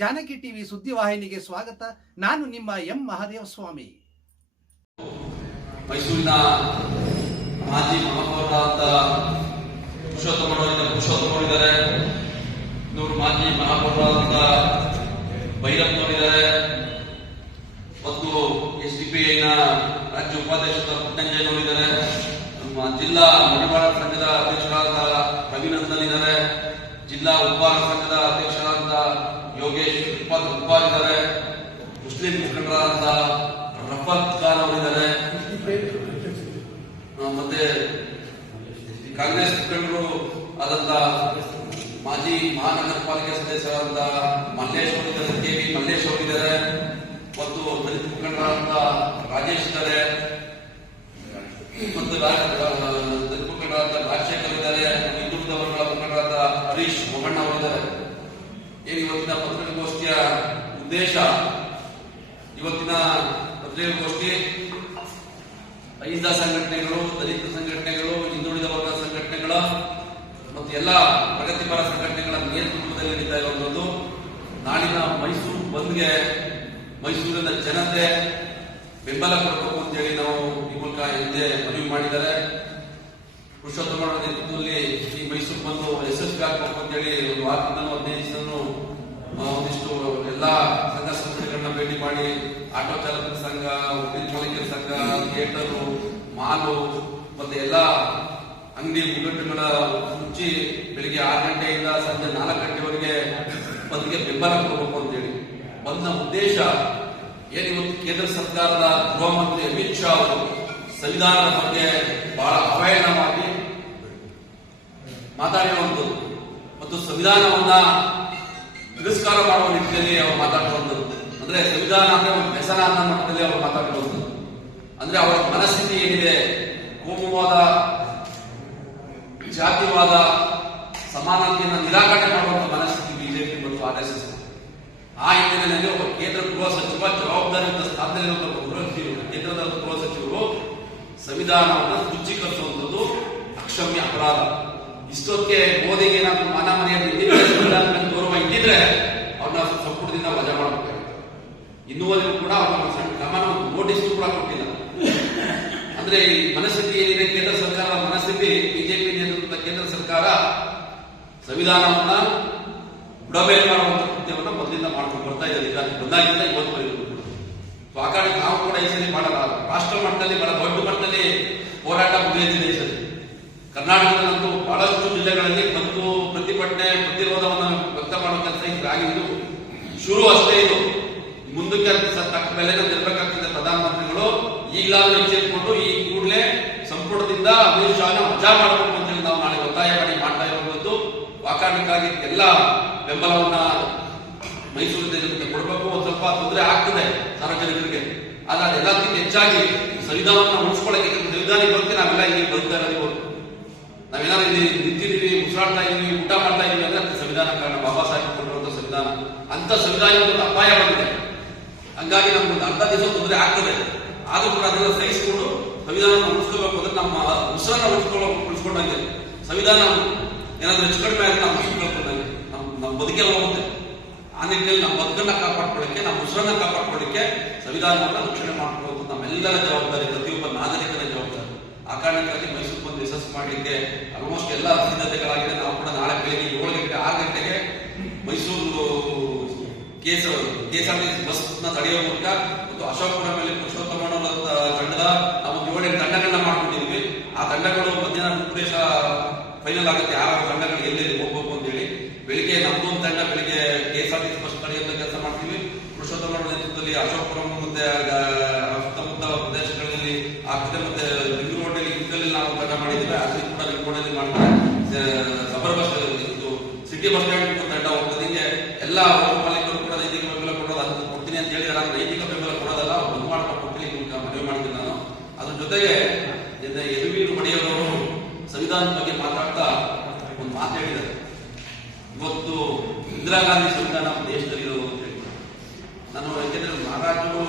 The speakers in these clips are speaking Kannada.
ಜಾನಕಿ ಟಿವಿ ಸುದ್ದಿವಾಹಿನಿಗೆ ಸ್ವಾಗತ. ನಾನು ನಿಮ್ಮ ಎಂ ಮಹಾದೇವ ಸ್ವಾಮಿ. ಮೈಸೂರಿನ ಮಾಜಿ ಮಹಾಪೌರರಾದ ಪುರುಷೋತ್ತಮ ಪುರುಷೋತ್ತಮರಿದ್ದಾರೆ ನೂರು ಮಾಜಿ ಮಹಾಪೌರರಾದ ಭೈರಪ್ಪನವರಿದ್ದಾರೆ ಮತ್ತು ಎಸ್ ಡಿ ಐನ ರಾಜ್ಯ ಉಪಾಧ್ಯಕ್ಷ ಪುಟ್ಟಂಜಯ್ಯನವರಿದ್ದಾರೆ ನಮ್ಮ ಜಿಲ್ಲಾ ಮಡಿವಾಳ ಸಂಘದ ಅಧ್ಯಕ್ಷರಾದ ರವಿನಂದನ್ ಇದ್ದಾರೆ. ಜಿಲ್ಲಾ ಉಪ್ಪಾರ ಸಂಘದ ಅಧ್ಯಕ್ಷರಾದ ಯೋಗೇಶ್ ಉಪ್ಪಾರ್ ಉಪ್ಪಾರ್ ಇದ್ದಾರೆ ಮುಸ್ಲಿಂ ಮುಖಂಡರಾದ ರಫತ್ ಖಾನ್ ಅವರಿದ್ದಾರೆ. ಮತ್ತೆ ಕಾಂಗ್ರೆಸ್ ಮುಖಂಡರು ಆದಂತ ಮಾಜಿ ಮಹಾನಗರ ಪಾಲಿಕೆ ಸದಸ್ಯರಾದ ಮಲ್ಲೇಶ್ ಅವರಿದ್ದಾರೆ, ಕೆ ವಿ ಮಲ್ಲೇಶ್ ಅವರಿದ್ದಾರೆ. ಮತ್ತು ದಲಿತ ಮುಖಂಡರಾದಂತ ರಾಜೇಶ್ ಇದ್ದಾರೆ. ಮತ್ತು ದಲಿತ ಮುಖಂಡರಾದ ರಾಜಶೇಖರ್ ಇದ್ದಾರೆ. ಹಿಂದುಳಿದ ವರ್ಗಗಳ ಮುಖಂಡರಾದ ಹರೀಶ್ ಮೊಹಣ್ಣ ಅವರಿದ್ದಾರೆ. ಏನು ಇವತ್ತಿನ ಪತ್ರಿಕಾಗೋಷ್ಠಿಯ ಉದ್ದೇಶ? ಇವತ್ತಿನ ಪತ್ರಿಕಾಗೋಷ್ಠಿ ಅಹಿಂದ ಸಂಘಟನೆಗಳು, ದಲಿತ ಸಂಘಟನೆಗಳು, ಹಿಂದುಳಿದ ವರ್ಗ ಸಂಘಟನೆಗಳ ಮತ್ತು ಎಲ್ಲ ಪ್ರಗತಿಪರ ಸಂಘಟನೆಗಳ ನೇತೃತ್ವದಲ್ಲಿ ನಡೀತಾ ಇರುವಂತದ್ದು ನಾಳಿನ ಮೈಸೂರು ಬಂದ್ಗೆ, ಮೈಸೂರಿನ ಜನತೆ ಬೆಂಬಲ ಕೊಡಬೇಕು ಅಂತೇಳಿ ನಾವು ಈ ಮೂಲಕ ಹಿಂದೆ ಮನವಿ ಮಾಡಿದ್ದಾರೆ. ಪುರುಷೋತ್ತಮ ನೇತೃತ್ವದಲ್ಲಿ ಈ ಮೈಸೂರು ಬಂದು ಯಶಸ್ವಿ ಆಗ್ಬೇಕು ಅಂತೇಳಿ ಒಂದು ವಾರದಿಂದ ಹದಿನೈದು ದಿನನು ಒಂದಿಷ್ಟು ಎಲ್ಲ ಸಂಘ ಸಂಸ್ಥೆಗಳನ್ನ ಭೇಟಿ ಮಾಡಿ, ಆಟೋ ಚಾಲಕರ ಸಂಘ ವಕೀಲ ಮಾಲೀಕರ ಸಂಘ, ಥಿಯೇಟರು, ಮಾಲು ಮತ್ತೆ ಎಲ್ಲಾ ಅಂಗಡಿ ಮುಗ್ಗಟ್ಟುಗಳ ಮುಚ್ಚಿ ಬೆಳಿಗ್ಗೆ ಆರು ಗಂಟೆಯಿಂದ ಸಂಜೆ ನಾಲ್ಕು ಗಂಟೆವರೆಗೆ ಬಂದ್ಗೆ ಬೆಂಬಲ ಕೊಡಬೇಕು ಅಂತೇಳಿ. ಬಂದ ಉದ್ದೇಶ ಏನಿವತ್ತು ಕೇಂದ್ರ ಸರ್ಕಾರದ ಗೃಹ ಮಂತ್ರಿ ಅಮಿತ್ ಶಾ ಅವರು ಸಂವಿಧಾನದ ಬಗ್ಗೆ ಬಹಳ ಅವಹೇಳನ ಮಾಡಿ ಮಾತಾಡಿರುವಂಥದ್ದು ಮತ್ತು ಸಂವಿಧಾನವನ್ನ ತಿರಸ್ಕಾರ ಮಾಡುವ ನಿಟ್ಟಿನಲ್ಲಿ ಅವರು ಮಾತಾಡುವಂಥದ್ದು ಅಂದ್ರೆ ಸಂವಿಧಾನ ಅಂದ್ರೆ ಒಂದು ವ್ಯಸನ ಅನ್ನೋ ಮಟ್ಟದಲ್ಲಿ ಅವರು ಮಾತಾಡುವಂಥದ್ದು ಅಂದ್ರೆ ಅವರ ಮನಸ್ಥಿತಿ ಏನಿದೆ? ಕೋಮುವಾದ, ಜಾತಿವಾದ, ಸಮಾನತೆಯನ್ನು ನಿರಾಕರಣೆ ಮಾಡುವಂತ ಮನಸ್ಥಿತಿ ಬಿಜೆಪಿ ಮತ್ತು ಆರ್ ಆ ಹಿನ್ನೆಲೆಯಲ್ಲಿ ಒಬ್ಬ ಕೇಂದ್ರ ಗೃಹ ಸಚಿವ ಜವಾಬ್ದಾರಿಯುತ ಸ್ಥಾನದಲ್ಲಿರುವಂತಹ ಒಬ್ಬ ಗೃಹ ಕೇಂದ್ರದ ಗೃಹ ಸಚಿವರು ಸಂವಿಧಾನವನ್ನು ತುಚ್ಛೀಕರಿಸುವಂಥದ್ದು ಅಕ್ಷಮ್ಯ ಅಪರಾಧ. ಇಷ್ಟೊತ್ತಿಗೆ ಮೋದಿಗೆ ಏನಾದ್ರು ಮಾನ ಮನೆಯಲ್ಲಿ ಗೌರವ ಇದ್ದಿದ್ರೆ ಅವ್ರನ್ನ ಸಂಪುಟದಿಂದ ವಜಾ ಮಾಡಬೇಕಾಗಿತ್ತು. ಇನ್ನುವರೆಗೂ ಕೂಡ ಅವ್ರನ್ನ ಸಣ್ಣ ಗಮನ ನೋಟಿಸ್ ಕೂಡ ಕೊಟ್ಟಿಲ್ಲ. ಅಂದ್ರೆ ಈ ಮನಸ್ಥಿತಿ ಏನಿದೆ, ಕೇಂದ್ರ ಸರ್ಕಾರದ ಮನಸ್ಥಿತಿ, ಬಿಜೆಪಿ ನೇತೃತ್ವದ ಕೇಂದ್ರ ಸರ್ಕಾರ ಸಂವಿಧಾನವನ್ನ ಬುಡಮೇಲು ಮಾಡುವಂತ ಕೃತ್ಯವನ್ನ ಮೊದಲಿಂದ ಮಾಡ್ಕೊಂಡು ಬರ್ತಾ ಇದೆ ಬಂದಾಗಿಂದ ಇವತ್ತು ಆ ಕಾರಣ ನಾವು ಕೂಡ ಈ ಸರಿ ಮಾಡಲ್ಲ. ರಾಷ್ಟ್ರ ಮಟ್ಟದಲ್ಲಿ ಬಹಳ ದೊಡ್ಡ ಮಟ್ಟದಲ್ಲಿ ಹೋರಾಟ ಮುಗಿಯುತ್ತಿದೆ ಈ ಸರಿ. ಕರ್ನಾಟಕದಲ್ಲಂತೂ ಬಹಳಷ್ಟು ಜಿಲ್ಲೆಗಳಲ್ಲಿ ಬಂದು ಪ್ರತಿಭಟನೆ, ಪ್ರತಿರೋಧವನ್ನು ವ್ಯಕ್ತ ಮಾಡುವ ಕೆಲಸ ಇದಾಗಿದ್ದು ಶುರು ಅಷ್ಟೇ ಇದು. ಮುಂದಕ್ಕೆ ತಕ್ಕ ಬೆಲೆ ನಿರ್ಬೇಕಾಗ್ತದೆ ಪ್ರಧಾನಮಂತ್ರಿಗಳು. ಈಗಲಾದ್ರೂ ಎಚ್ಚೆತ್ಕೊಂಡು ಈ ಕೂಡಲೇ ಸಂಪುಟದಿಂದ ಅಮಿತ್ ಶಾನ ವಜಾ ಮಾಡಬೇಕು ಅಂತ ಹೇಳಿ ನಾವು ನಾಳೆ ಒತ್ತಾಯ ಮಾಡಿ ಮಾಡ್ತಾ ಇರುವಂತದ್ದು. ವಾಕಾರಣಕ್ಕಾಗಿ ಎಲ್ಲ ಬೆಂಬಲವನ್ನ ಮೈಸೂರಿನ ಜನರಿಗೆ ಕೊಡಬೇಕು. ಒಂದು ಸ್ವಲ್ಪ ತೊಂದರೆ ಆಗ್ತದೆ ಸಾರ್ವಜನಿಕರಿಗೆ. ಆದ್ರೆ ಅದೆಲ್ಲದಕ್ಕಿಂತ ಹೆಚ್ಚಾಗಿ ಸಂವಿಧಾನವನ್ನು ಉಳಿಸ್ಕೊಳ್ಳಕ್ಕೆ ಸಂವಿಧಾನಕ್ಕೆ ಬರುತ್ತೆ ನಾವೆಲ್ಲ ಇಲ್ಲಿ ಬರ್ತಾ ನಾವೇನಾದ್ರು ಇಲ್ಲಿ ನಿಂತಿದ್ದೀವಿ, ಉಸಿರಾಡ್ತಾ ಇದೀವಿ, ಊಟ ಮಾಡ್ತಾ ಇದೀವಿ ಅಂದ್ರೆ ಸಂವಿಧಾನ ಕಾರಣ. ಬಾಬಾ ಸಾಹೇಬ್ ಕೊಟ್ಟಿರುವಂತ ಸಂವಿಧಾನ. ಅಂತ ಸಂವಿಧಾನ ಅಪಾಯ ಬಂದಿದೆ. ಹಂಗಾಗಿ ನಮ್ಗೆ ಅರ್ಧ ದಿವಸ ತೊಂದರೆ ಆಗ್ತದೆ. ಆದ್ರೂ ಕೂಡ ಅದನ್ನ ಸಹಿಸಿಕೊಂಡು ಸಂವಿಧಾನವನ್ನು ಉಳಿಸ್ಕೋಬೇಕು ಅಂದ್ರೆ ನಮ್ಮ ಉಸಿರನ್ನ ಉಳಿಸ್ಕೊಳ್ಳೋ ಉಳಿಸ್ಕೊಂಡಂಗೆ ಸಂವಿಧಾನ ಏನಾದ್ರೂ ಹೆಚ್ಚು ಕಡಿಮೆ ಆದ್ರೆ ನಾವು ಉಳಿಸ್ಕೊಳ್ಕೊಂಡಂಗೆ ನಮ್ಮ ನಮ್ಮ ಬದುಕೆಲ್ಲ ಹೋಗುತ್ತೆ. ಆ ನಿಟ್ಟಿನಲ್ಲಿ ನಮ್ಮ ಬದುಕನ್ನ ಕಾಪಾಡ್ಕೊಳ್ಳಿಕ್ಕೆ, ನಮ್ಮ ಉಸಿರನ್ನ ಕಾಪಾಡ್ಕೊಳ್ಳಿಕ್ಕೆ ಸಂವಿಧಾನವನ್ನು ರಕ್ಷಣೆ ಮಾಡ್ಕೊಳ್ಳೋದು ನಮ್ಮೆಲ್ಲರ ಜವಾಬ್ದಾರಿ ಪ್ರತಿಯೊಬ್ಬ ನಾಗರಿಕರ ಆ ಕಾರಣಕ್ಕಾಗಿ ಮೈಸೂರು ಬಂದು ಯಶಸ್ಸು ಮಾಡಲಿಕ್ಕೆ ಆಲ್ಮೋಸ್ಟ್ ಎಲ್ಲ ಸಿದ್ಧತೆಗಳಾಗಿದೆ ನಾವು ಕೂಡ ನಾಳೆ ಬೆಳಿಗ್ಗೆ ಏಳು ಗಂಟೆ, ಆರು ಗಂಟೆಗೆ ಮೈಸೂರು ಕೇಸ, ಕೇಸರ್ ಬಸ್ನ ತಡೆಯುವ ಮೂಲಕ ಮತ್ತು ಅಶೋಕಪುರ ಮೇಲೆ ಪುರುಷೋತ್ತಮ ತಂಡದ ನಾವು ಏಳೆಂಟು ತಂಡಗಳನ್ನ ಮಾಡ್ಕೊಂಡಿದ್ವಿ. ಆ ತಂಡಗಳು ಮಧ್ಯಾಹ್ನ ಉದ್ದೇಶ ಫೈನಲ್ ಆಗುತ್ತೆ. ಯಾವ ತಂಡಗಳು ಎಲ್ಲೆಲ್ಲಿ ಹೋಗ್ಬೇಕು ಅಂತ ಹೇಳಿ ಬೆಳಿಗ್ಗೆ ನಮ್ದೊಂದು ತಂಡ ಬೆಳಿಗ್ಗೆ ಕೆಎಸ್ಆರ್ಟಿಸಿ ಬಸ್ ತಡೆಯುವಂತ ಕೆಲಸ ಮಾಡ್ತೀವಿ. ಪುರುಷೋತ್ತಮ ನೇತೃತ್ವದಲ್ಲಿ ಅಶೋಕಪುರಂ ಮತ್ತೆ ಆ, ಸುತ್ತಮುತ್ತ ಪ್ರದೇಶಗಳಲ್ಲಿ ಆಗ್ತದೆ ಮತ್ತೆ ರಿಂಗ್ ರೋಡಲ್ಲಿ ಇದ್ದಲ್ಲಿ ನಾವು ತಂಡ ಅಲ್ಲಿ ಕೂಡ ಮಾಡ್ತಾರೆ. ಸಬರ್ ಬಸ್ ಇದು ಸಿಟಿ ಬಸ್ ಸ್ಟ್ಯಾಂಡ್ ತಂಡ ಹೋಗ್ತದೆ ಹಿಂಗೆ ಎಲ್ಲ ಮಾಲೀಕರು ಕೂಡ ನೈತಿಕ ಬೆಂಬಲ ಕೊಡೋದು, ಅದನ್ನು ಕೊಡ್ತೀನಿ ಅಂತ ಹೇಳಿದ್ರೆ ನಾನು ನೈತಿಕ ಬೆಂಬಲ ಕೊಡೋದಲ್ಲ ಬಂದ್ ಮಾಡ್ಕೊಂಡು ಕೊಡ್ತೀನಿ ಮನವಿ ಮಾಡ್ತೀನಿ ನಾನು. ಅದ್ರ ಜೊತೆಗೆ ಯದುವೀರು ಒಡೆಯವರು ಸಂವಿಧಾನದ ಬಗ್ಗೆ ಮಾತಾಡ್ತಾ ಒಂದು ಮಾತು ಹೇಳಿದ್ದಾರೆ. ಇವತ್ತು ಇಂದಿರಾ ಗಾಂಧಿ ಸಂವಿಧಾನ ನಮ್ಮ ದೇಶದಲ್ಲಿ ಇರೋದು ಅಂತ ನಾನು ಯಾಕೆಂದ್ರೆ ಮಹಾರಾಜರು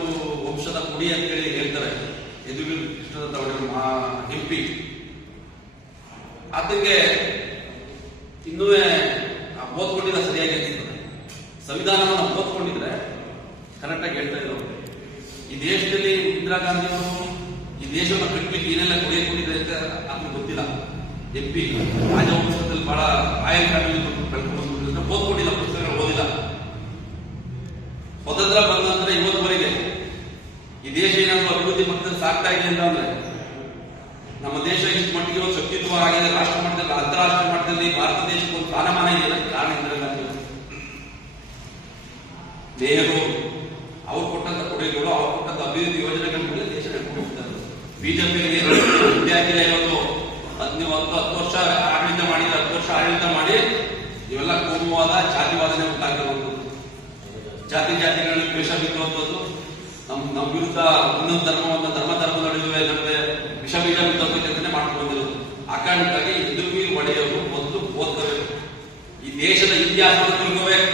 ವಂಶದ ಕುಡಿ ಅಂತೇಳಿ ಹೇಳ್ತಾರೆ. ಯದುವೀರ್ ಕೃಷ್ಣದತ್ತ ಒಡೆಯರು ಎಂಪಿ ಆತನಿಗೆ ಇನ್ನೂ ಓದ್ಕೊಂಡಿಲ್ಲ ಸರಿಯಾಗಿ ಅನ್ಸುತ್ತದೆ ಸಂವಿಧಾನವನ್ನು ಓದ್ಕೊಂಡಿದ್ರೆ ಕರೆಕ್ಟಾಗಿ ಹೇಳ್ತಾ ಇದ್ರು ಈ ದೇಶದಲ್ಲಿ ಇಂದಿರಾ ಗಾಂಧಿ ಅವರು ಈ ದೇಶವನ್ನು ಕಟ್ಟಲಿಕ್ಕೆ ಏನೆಲ್ಲ ಕೊಡುಗೆ ಕೊಟ್ಟಿದ್ದಾರೆ ಅಂತ ನಮ್ಗೆ ಗೊತ್ತಿಲ್ಲ. ಎಂ ಪಿ ರಾಜವಂಶದಲ್ಲಿ ಬಹಳ ರಾಯಲ್ ಕಳ್ಕೊಂಡು ಓದ್ಕೊಂಡಿಲ್ಲ, ಪುಸ್ತಕಗಳು ಓದಿಲ್ಲ. ಸ್ವತಂತ್ರ ಬಂದ ಇವತ್ತುವರೆಗೆ ಈ ದೇಶ ಏನಾದ್ರು ಅಭಿವೃದ್ಧಿ ಪಥದಲ್ಲಿ ಸಾಕ್ತಾ ಇದೆ ಅಂತ ಅಂದ್ರೆ ನಮ್ಮ ದೇಶ ಇಷ್ಟು ಶಕ್ತಿತ್ವವಾಗಿದೆ ರಾಷ್ಟ್ರ ಮಟ್ಟದಲ್ಲಿ, ಅಂತಾರಾಷ್ಟ್ರೀಯ ಮಟ್ಟದಲ್ಲಿ ಭಾರತ ದೇಶಕ್ಕೆ ಒಂದು ಸ್ಥಾನಮಾನ ಇದೆ ಅನ್ನೋದಕ್ಕೆ ಕಾರಣ ಇಂದಿರಾ ಗಾಂಧಿ ಅವ್ರು. ಕೊಟ್ಟಂತ ಕೊಡುಗೆಗಳು, ಅವ್ರು ಕೊಟ್ಟಂತ ಅಭಿವೃದ್ಧಿ ಯೋಜನೆಗಳ ಮೇಲೆ ದೇಶ ಹೋಗ್ತಾರೆ ಬಿಜೆಪಿಗೆ ವಿದ್ಯಾರ್ಥಿಗಳ ಇವತ್ತು ಹದಿನೈದು ಹತ್ತು ಹತ್ತು ವರ್ಷ ಆಡಳಿತ ಮಾಡಿದ ಹತ್ತು ವರ್ಷ ಆಡಳಿತ ಮಾಡಿ ಇವೆಲ್ಲ ಕೋಮುವಾದ, ಜಾತಿವಾದನೆ ಉಂಟಾಗಿರುವಂಥದ್ದು ಜಾತಿ ಜಾತಿಗಳಲ್ಲಿ ದ್ವೇಷ ಬಿತ್ತುವಂಥದ್ದು. ನಮ್ ನಮ್ಮ ವಿರುದ್ಧ ಇನ್ನೊಂದು ಧರ್ಮವನ್ನ ಧರ್ಮ ಧರ್ಮದ ನಡುವೆ ನಡುವೆ ವಿಷ ಬೀಜ ಬಿತ್ತುವಂತ ಕೆಲಸನೆ ಮಾಡ್ಕೊಂಡು ಬಂದಿರೋದು ಆ ಕಾರಣಕ್ಕಾಗಿ ಎದುರುಗಿ ಒಡೆಯವರು ಮೊದಲು ಓದ್ಕೋಬೇಕು ಈ ತಿಳ್ಕೋಬೇಕು?